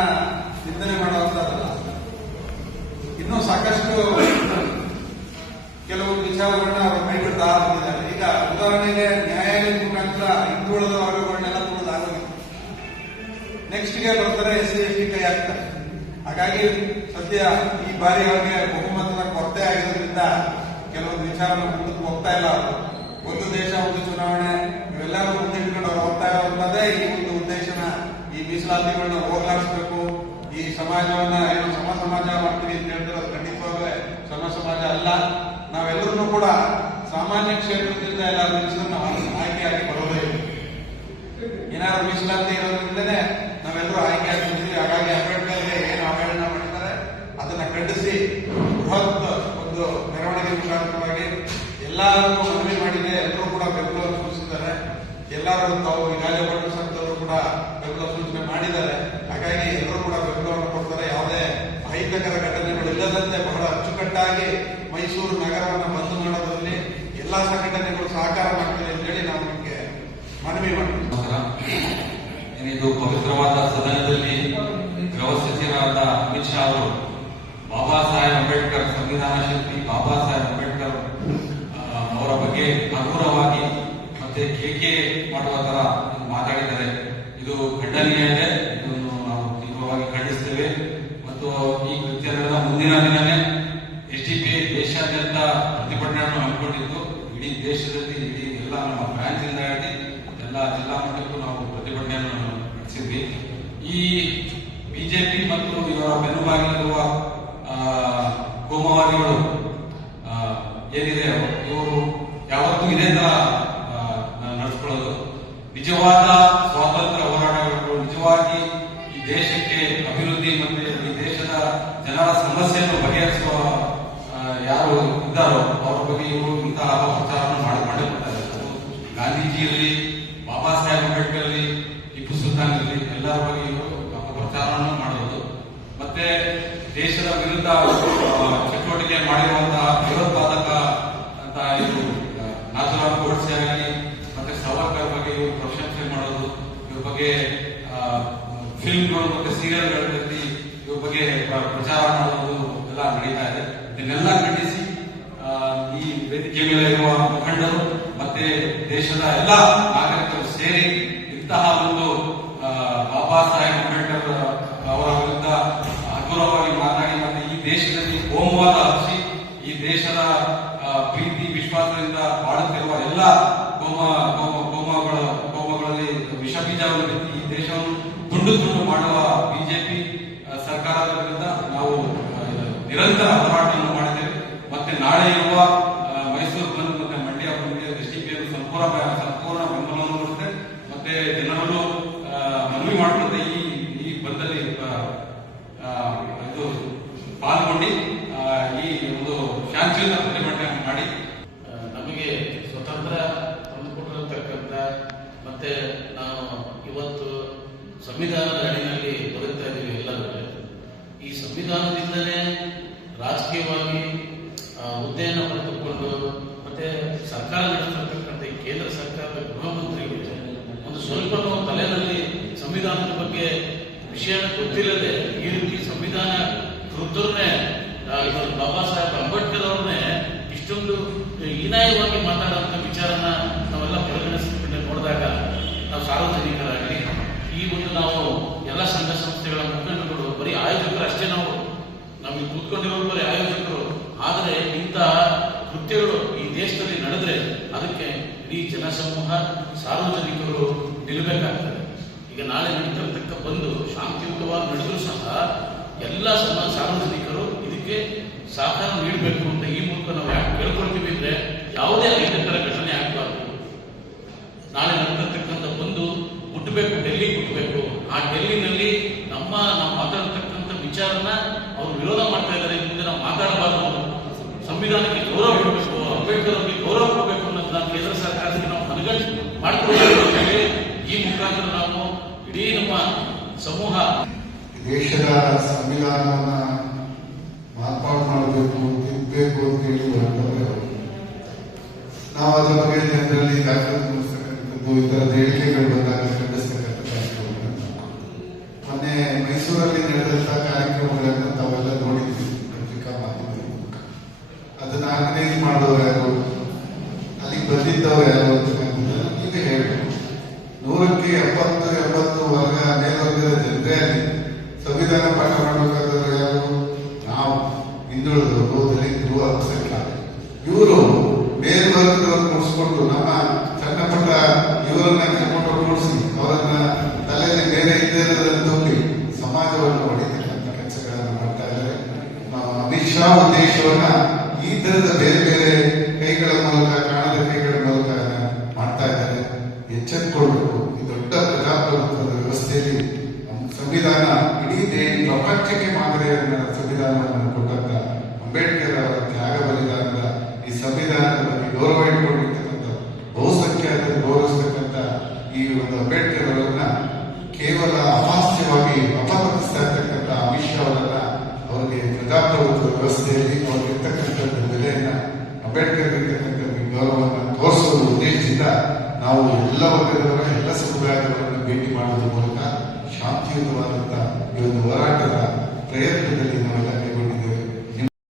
ಚಿಂತನೆ ಮಾಡುವಂತಲ್ಲ ಇನ್ನೂ ಸಾಕಷ್ಟು ಕೆಲವು ವಿಚಾರಗಳನ್ನ ಅವರು ಕೈಬಿಡ್ತಾ ಬಂದಿದ್ದಾರೆ ಈಗ ಉದಾಹರಣೆಗೆ ನ್ಯಾಯಾಲಯದ ಮುಖಾಂತರ ಹಿಂದುಳಿದ ವರ್ಗಗಳನ್ನೆಲ್ಲ ತುಳಿದಾಗೋಗಿದೆ ನೆಕ್ಸ್ಟ್ಗೆ ಬರ್ತಾರೆ ಎಸ್ ಸಿ ಎಸ್ ಟಿ ಕೈ ಹಾಕ್ತಾರೆ. ಹಾಗಾಗಿ ಸದ್ಯ ಈ ಬಾರಿ ಅವರಿಗೆ ಬಹುಮತದ ಕೊರತೆ ಆಗಿರೋದ್ರಿಂದ ಕೆಲವೊಂದು ವಿಚಾರ ಮುಂದಕ್ಕೆ ಹೋಗ್ತಾ ಇಲ್ಲ ಒಂದು ದೇಶ, ಒಂದು ಚುನಾವಣೆ, ಇವೆಲ್ಲರೂ ಮುಂದೆ ಇಟ್ಕೊಂಡು ಅವ್ರು ಹೋಗ್ತಾ ಇರೋದೇ ಈ ಒಂದು ಉದ್ದೇಶನ ಈ ಮೀಸಲಾತಿಗಳನ್ನ ಹೋಗ್ಲಾಡಿಸ್ಬೇಕು. ಈ ಸಮಾಜವನ್ನ ಏನು ಸಮ ಸಮಾಜ ಮಾಡ್ತೀವಿ ಅಂತ ಹೇಳ್ತಾರೆ, ಅದು ಖಂಡಿತವಾಗಲೇ ಸಮ ಸಮಾಜ ಅಲ್ಲ. ನಾವೆಲ್ಲರೂ ಕೂಡ ಸಾಮಾನ್ಯ ಕ್ಷೇತ್ರದಿಂದ ಎಲ್ಲ ನಾವು ಆಯ್ಕೆಯಾಗಿ ಬರೋದೇ. ಏನಾದ್ರು ಮೀಸಲಾತಿ ಇರೋದ್ರಿಂದನೇ ನಾವೆಲ್ಲರೂ ಆಯ್ಕೆ ಆಗಿದ್ದೀವಿ ಹಾಗಾಗಿ ಅಂಬೇಡ್ಕರ್ಗೆ ಏನು ಅವಹೇಳನ ಮಾಡ್ತಾರೆ, ಅದನ್ನ ಖಂಡಿಸಿ ಬೃಹತ್ ಒಂದು ಮೆರವಣಿಗೆ ಮುಖಾಂತರವಾಗಿ ಎಲ್ಲರಿಗೂ ಮನವಿ ಮಾಡಿದೆ, ಎಲ್ಲರೂ ಕೂಡ ಬೆಂಬಲ ಸೂಚಿಸಿದ್ದಾರೆ. ಎಲ್ಲರೂ ತಾವು ಈಗಾಗಲೇ ಭಟ್ರು ಸಂಘದವರು ಕೂಡ ಬೆಂಬಲ ಸೂಚನೆ ಮಾಡಿದ್ದಾರೆ. ಹಾಗಾಗಿ ಎಲ್ಲರೂ ಕೂಡ ಬೆಂಬಲವನ್ನು ಕೊಡ್ತಾರೆ. ಯಾವುದೇ ಅಹಿತಕರ ಘಟನೆಗಳು ಇಲ್ಲದಂತೆ ಬಹಳ ಅಚ್ಚುಕಟ್ಟಾಗಿ ಮೈಸೂರು ನಗರವನ್ನು ಬಂದ್ ಮಾಡೋದ್ರಲ್ಲಿ ಎಲ್ಲಾ ಸಂಘಟನೆಗಳು ಸಹಕಾರ ಮಾಡ್ತದೆ ಅಂತೇಳಿ ನಾವು ನಿಮಗೆ ಮನವಿ ಮಾಡ್ತೀವಿ. ಏನಿದು ಪವಿತ್ರವಾದ ಸದನದಲ್ಲಿ ಗೃಹ ಅಮಿತ್ ಶಾ ಅವರು, ಬಾಬಾ ಸಾಹೇಬ್ ಅಂಬೇಡ್ಕರ್, ಸಂವಿಧಾನ ಶಿಲ್ಪಿ ಬಾಬಾ ಸಾಹೇಬ್ ಅಂಬೇಡ್ಕರ್ ಅವರ ಬಗ್ಗೆ ಹಗುರವಾಗಿ ಮತ್ತೆ ಕೇಕೆ ಮಾಡುವ ತರ ಮಾತಾಡಿದ್ದಾರೆ. ಇದು ಖಂಡನೀಯ ಇದೆ. ಇದನ್ನು ನಾವು ತೀವ್ರವಾಗಿ ಖಂಡಿಸ್ತೇವೆ ಮತ್ತು ಈ ಕೃತ್ಯದ ಮುಂದಿನ ದಿನವೇ ಎಸ್ ಡಿ ಪಿ ದೇಶಾದ್ಯಂತ ಪ್ರತಿಭಟನೆಯನ್ನು ಹಮ್ಮಿಕೊಂಡಿದ್ದು, ಇಡೀ ದೇಶದಲ್ಲಿ, ಇಡೀ ಎಲ್ಲ ನಮ್ಮ ಬ್ರಾಂಚ್ ಇಂದ ಎಲ್ಲ ಜಿಲ್ಲಾ ಮಟ್ಟಕ್ಕೂ ನಾವು ಪ್ರತಿಭಟನೆಯನ್ನು ನಡೆಸಿದ್ವಿ. ಈ ಬಿಜೆಪಿ ಮತ್ತು ಇವರ ಬೆನ್ನುಬಾಗಿಲಿರುವ ಕೋಮುವಾದಿಗಳು ಏನಿದೆ, ಇವರು ಯಾವತ್ತೂ ಇದೇ ತರ ನಡೆಸ್ಕೊಳ್ಳೋದು. ನಿಜವಾದ ಸ್ವಾತಂತ್ರ್ಯ ಹೋರಾಟಗಳು ನಿಜವಾಗಿ ಈ ದೇಶಕ್ಕೆ ಅಭಿವೃದ್ಧಿ ಮತ್ತೆ ಈ ದೇಶದ ಜನರ ಸಮಸ್ಯೆಯನ್ನು ಬಗೆಹರಿಸುವ ಯಾರು ಇದ್ದಾರೋ, ಅವರ ಬಗ್ಗೆ ಇವರು ಇಂತಹ ಅಪಪ್ರಚಾರವನ್ನು ಮಾಡಿಕೊಂಡೇ ಗಾಂಧೀಜಿಯಲ್ಲಿ ಬಾಬಾ ಸಾಹೇಬ್ ಅಂಬೇಡ್ಕರ್ ಅಲ್ಲಿ ಟಿಪ್ಪು ಸುಲ್ತಾನ್ ಅಲ್ಲಿ ಎಲ್ಲರ ಬಗ್ಗೆ ಇವರು ಅಪಪ್ರಚಾರವನ್ನು ಮಾಡುವುದು ಮತ್ತೆ ದೇಶದ ವಿರುದ್ಧ ಚಟುವಟಿಕೆ ಮಾಡಿರುವಂತಹ ಭಯೋತ್ಪಾದಕ ಅಂತ ಇದು ನಾಥುರಾಮ್ ಗೋಡ್ಸೆ ಆಗಲಿ ಮತ್ತೆ ಸವರ್ಕರ್ ಬಗ್ಗೆ ಇವರು ಪ್ರಶಂಸೆ ಮಾಡೋದು, ಇವ್ರ ಬಗ್ಗೆ ಫಿಲ್ಮ್ಗಳು ಮತ್ತೆ ಸೀರಿಯಲ್ಗಳಲ್ಲಿ ಇವ್ರ ಬಗ್ಗೆ ಪ್ರ- ಪ್ರಚಾರ ಮಾಡೋದು ಎಲ್ಲ ನಡೀತಾ ಇದೆ. ಇದನ್ನೆಲ್ಲ ಖಂಡಿಸಿ ಈ ವೇದಿಕೆ ಮೇಲೆ ಇರುವ ಮುಖಂಡರು ಮತ್ತೆ ದೇಶದ ಎಲ್ಲ ನಾಗರಿಕರು ಸೇರಿ ಇಂತಹ ಒಂದು ಆ, ಬಾಬಾ ಸಾಹೇಬ್ ಅಂಬೇಡ್ಕರ್ ಅವರ ವಿರುದ್ಧ ಹಗುರವಾಗಿ ಮಾತಾಡಿ ಮತ್ತೆ ಈ ದೇಶದಲ್ಲಿ ಕೋಮುವಾದ ಹಚ್ಚಿ ಈ ದೇಶದ ಆ, ಪ್ರೀತಿ ವಿಶ್ವಾಸದಿಂದ ಬಾಳುತ್ತಿರುವ ಎಲ್ಲ ಕೋಮ ಕೋಮ ಕೋಮಗಳ ಕೋಮಗಳಲ್ಲಿ ವಿಷ ಬೀಜವನ್ನು ಬಿತ್ತಿ ಈ ದೇಶವನ್ನು ತುಂಡು ತುಂಡು ಮಾಡುವ ಬಿಜೆಪಿ ಸರ್ಕಾರದ ವಿರುದ್ಧ ನಾವು ಆ, ನಿರಂತರ ಹೋರಾಟವನ್ನು ಮಾಡಿದ್ದೇವೆ. ಮತ್ತೆ ನಾಳೆ ಇರುವ ಬಗ್ಗೆ ವಿಷಯ ಗೊತ್ತಿಲ್ಲದೆ ಈ ರೀತಿ ಸಂವಿಧಾನ ಕೃತರನ್ನೇ ಬಾಬಾ ಸಾಹೇಬ್ ಅಂಬೇಡ್ಕರ್ ಅವ್ರನ್ನೇ ಇಷ್ಟೊಂದು ಹೀನಾಯವಾಗಿ ಮಾತಾಡುವಂತ ವಿಚಾರನ ನಾವೆಲ್ಲ ಪರಿಗಣಿಸಿಕೊಂಡು ನೋಡಿದಾಗ ನಾವು ಸಾರ್ವಜನಿಕರಾಗಲಿ, ಈ ಒಂದು ನಾವು ಎಲ್ಲ ಸಂಘ ಸಂಸ್ಥೆಗಳ ಮುಖಂಡರುಗಳು, ಬರೀ ಆಯೋಜಕರು ಅಷ್ಟೇ ನಾವು ನಮಗೆ ಕೂತ್ಕೊಂಡಿರೋ ಬರೀ ಆಯೋಜಕರು. ಆದರೆ ಇಂಥ ಕೃತ್ಯಗಳು ಈ ದೇಶದಲ್ಲಿ ನಡೆದ್ರೆ ಅದಕ್ಕೆ ಈ ಜನಸಮೂಹ ಸಾರ್ವಜನಿಕರು ನಿಲ್ಲಬೇಕಾಗ್ತದೆ. ಈಗ ನಾಳೆ ನಡೀತಿರತಕ್ಕ ಬಂದು ಶಾಂತಿಯುತವಾಗಿ ನಡೆದರೂ ಸಹ ಎಲ್ಲ ಸಾರ್ವಜನಿಕರು ಇದಕ್ಕೆ ಸಹಕಾರ ನೀಡಬೇಕು ಅಂತ ಈ ಮೂಲಕ ನಾವು ಯಾಕೆ ಕೇಳ್ಕೊಳ್ತೀವಿ ಅಂದ್ರೆ ಯಾವುದೇ ಅಹಿತಕರ ಘಟನೆ ಆಗಬಾರ್ದು. ನಾಳೆ ನಡೆದಿರ್ತಕ್ಕಂಥ ಬಂದು ಮುಟ್ಟಬೇಕು ಡೆಲ್ಲಿ ಮುಟ್ಟಬೇಕು ಆ ಡೆಲ್ಲಿನಲ್ಲಿ ನಮ್ಮ, ನಾವು ಮಾತಾಡ್ತಕ್ಕಂಥ ವಿಚಾರನ ಅವರು ವಿರೋಧ ಮಾಡ್ತಾ ಇದ್ದಾರೆ ಇದರಿಂದ ನಾವು ಮಾತಾಡಬಾರ್ದು. ಸಂವಿಧಾನಕ್ಕೆ ಗೌರವ ಕೊಡಬೇಕು ಅಂಬೇಡ್ಕರ್ ಅವರಿಗೆ ಗೌರವ ಕೊಡಬೇಕು ಅನ್ನೋದನ್ನ ಕೇಂದ್ರ ಸರ್ಕಾರಕ್ಕೆ ನಾವು ಮನಗಂಡು ಮಾಡ್ತೀವಿ ಈ ಮುಖಾಂತರ ನಾವು ಇಡೀ ನಮ್ಮ ಸಮೂಹ. ದೇಶದ ಸಂವಿಧಾನವನ್ನ ಮಾರ್ಪಾಡು ಮಾಡಬೇಕು ತಿದ್ದಬೇಕು ಅಂತ ಹೇಳಿ ಹೊರಟವರೇ ನಾವು ಅದರ ಬಗ್ಗೆ ಜನರಲ್ಲಿ ಜಾಗೃತಿ ಮೂಡಿಸ್ತಕ್ಕಂಥದ್ದು ಹೇಳಿಕೆಗಳು ಬಂದಾಗ ಖಂಡಿಸ್ತಕ್ಕಂಥ ಕಾರ್ಯಕ್ರಮಗಳನ್ನು ಮೊನ್ನೆ ಮೈಸೂರಲ್ಲಿ ನಡೆದಂಥ ಕಾರ್ಯಕ್ರಮಗಳನ್ನು ತಾವೆಲ್ಲ ನೋಡಿದ್ವಿ ಪತ್ರಿಕಾ ಮಾಧ್ಯಮದಲ್ಲಿ ಅದನ್ನ ಆರ್ಗನೈಸ್ ಮಾಡೋರು ಯಾರು ಅಲ್ಲಿಗೆ ಬಂದಿದ್ದವ್ರು ಯಾರು ಅಂತಕ್ಕಂಥದ್ದನ್ನು ನೀವೇ ಹೇಳಿ ನೂರಕ್ಕೆ ಎಪ್ಪತ್ತು ಎಂಬತ್ತು ವರ್ಗ ಮೇಲ್ವರ್ಗದ ಜನರೇ ಅಲ್ಲಿ ಸಂವಿಧಾನ ಪಾಠ ಮಾಡಬೇಕಾದವರು ಯಾರು ನಾವು ಹಿಂದುಳಿದವರು ದಲಿತರು ಅಲ್ಪಸಂಖ್ಯಾತರು ಇವರು ಮೇಲ್ವರ್ಗದವ್ರು ಕೂಡಿಸ್ಕೊಂಡು ನಮ್ಮ ಸಣ್ಣ ಪುಟ್ಟ ಇವರನ್ನ ಕರ್ಕೊಂಡು ಕೂಡಿಸಿ ಅವರನ್ನ ತಲೆಯಲ್ಲಿ ಬೇರೆ ಇದ್ದ ನೇರದಲ್ಲಿ ಸಮಾಜವನ್ನು ಹೊಡಿತಕ್ಕಂಥ ಕೆಲಸಗಳನ್ನು ಮಾಡ್ತಾ ಇದ್ದಾರೆ ನಾವು ಅಮಿತ್ ಶಾ ಉದ್ದೇಶವನ್ನ ಈ ತರದ ಬೇರೆ ಬೇರೆ ಕೈಗಳ ಮೂಲಕ ಕಾಣದ ಕೈಗಳ ಮೂಲಕ ಮಾಡ್ತಾ ಇದ್ದಾರೆ ಎಚ್ಚೆತ್ತುಕೊಳ್ಬೇಕು ಈ ದೊಡ್ಡ ಪ್ರಜಾಪ್ರಭುತ್ವದ ವ್ಯವಸ್ಥೆಯಲ್ಲಿ ನಮ್ಮ ಸಂವಿಧಾನ ಇಡೀ ದೇ ಪ್ರಪಂಚಕ್ಕೆ ಮಾದರಿಯಾದ ಸಂವಿಧಾನವನ್ನು ಕೊಟ್ಟಂತ ಅಂಬೇಡ್ಕರ್ ಅವರ ತ್ಯಾಗ ಬಲಿದಾನದ ಈ ಸಂವಿಧಾನದ ಗೌರವ ಇಟ್ಕೊಂಡಿರ್ತಕ್ಕಂಥ, ಬಹುಸಂಖ್ಯಾತ ಗೌರವಿಸ್ತಕ್ಕಂಥ ಈ ಒಂದು ಅಂಬೇಡ್ಕರ್ ಅವರನ್ನ ಕೇವಲ ಅಹಾಸ್ಯವಾಗಿ ನಾವು ಎಲ್ಲ ವರ್ಗದವರ ಎಲ್ಲ ಸಮುದಾಯದವರನ್ನು ಭೇಟಿ ಮಾಡುವುದರ ಮೂಲಕ ಶಾಂತಿಯುತವಾದಂತಹ ಈ ಒಂದು ಹೋರಾಟದ ಪ್ರಯತ್ನದಲ್ಲಿ